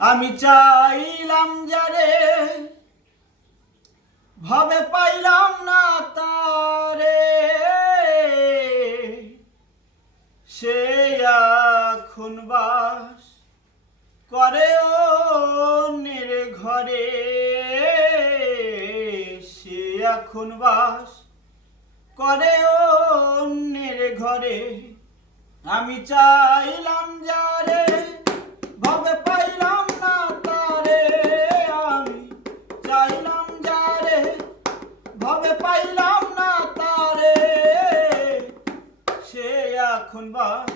আমি চাইলাম যারে ভাবে পাইলাম না তারে, সে এখন বাস করে অন্যের ঘরে, সে এখন বাস করে অন্যের ঘরে। আমি চাইলাম যারে ভাবে পাইলাম না তারে, আমি চাইলাম যারে ভাবে পাইলাম না তারে, সে এখন বাস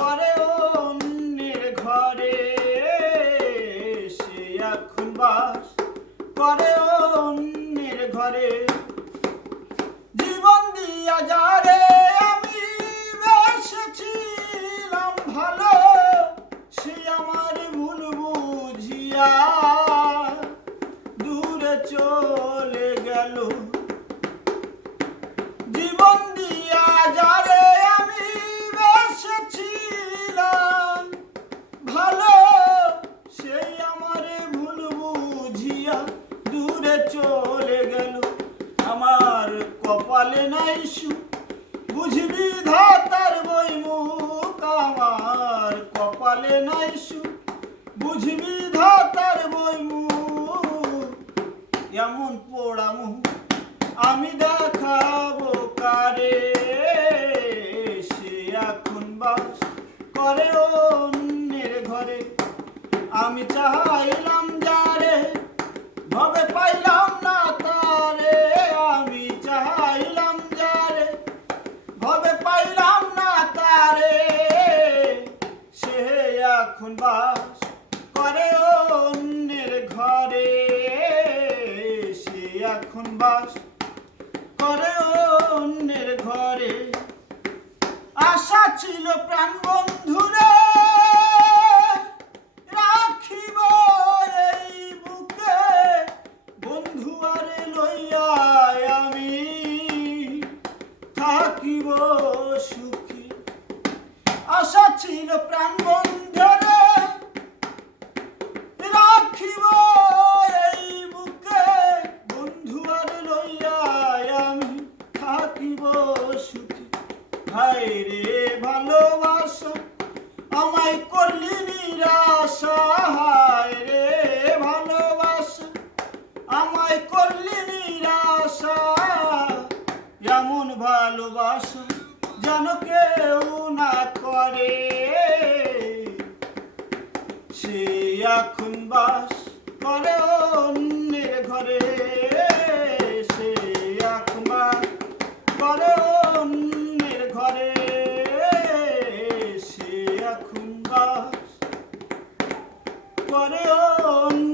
করে অন্যের ঘরে, সে এখন বাস করে অন্যের ঘরে। জীবন দিয়া যারে আমি বেসেছিলাম ভালো, সে আমার ভুল বুঝিয়া দূরে চলে গেল। জীবন দিয়া যারে আমি বেসেছিলাম ভালো, সেই আমার ভুল বুঝিয়া দূরে চলে গেল। আমার কপালে নাই সুখ বুঝবি ধাতার বইমুখ, আমার কপালে নাই সুখ বুঝবি ধাতার বইমুখ। এমন পোড়া মুখ আমি দেখাবো কারে, সে এখন বাস করে অন্যের ঘরে। আমি চাইলাম যারে ভাবে পাইলাম না তারে, আমি চাইলাম যারে ভাবে পাইলাম না তারে, সে এখন বাস করে অন্যের ঘরে, সে এখন বাস করে অন্যের ঘরে। আশা ছিল প্রাণ বন্ধুরে রাখিব এই বুকে, বন্ধু আরে লইয়া আমি থাকিব সুখী। আশা ছিল প্রাণ বন্ধুরে রাখিব এই বুকে, বন্ধু আরে লইয়া আমি থাকিব সুখী। হায় রে ভালোবাসা আমায় করলি নিরাশা, হায় রে ভালোবাসা আমায় করলি নিরাশা। এমন ভালোবাসা যেন কেউ না করে, সে এখন বাস করে অন্যের ঘরে, সে এখন বাস করে অন্যের ঘরে, সে এখন বাস করে অন্য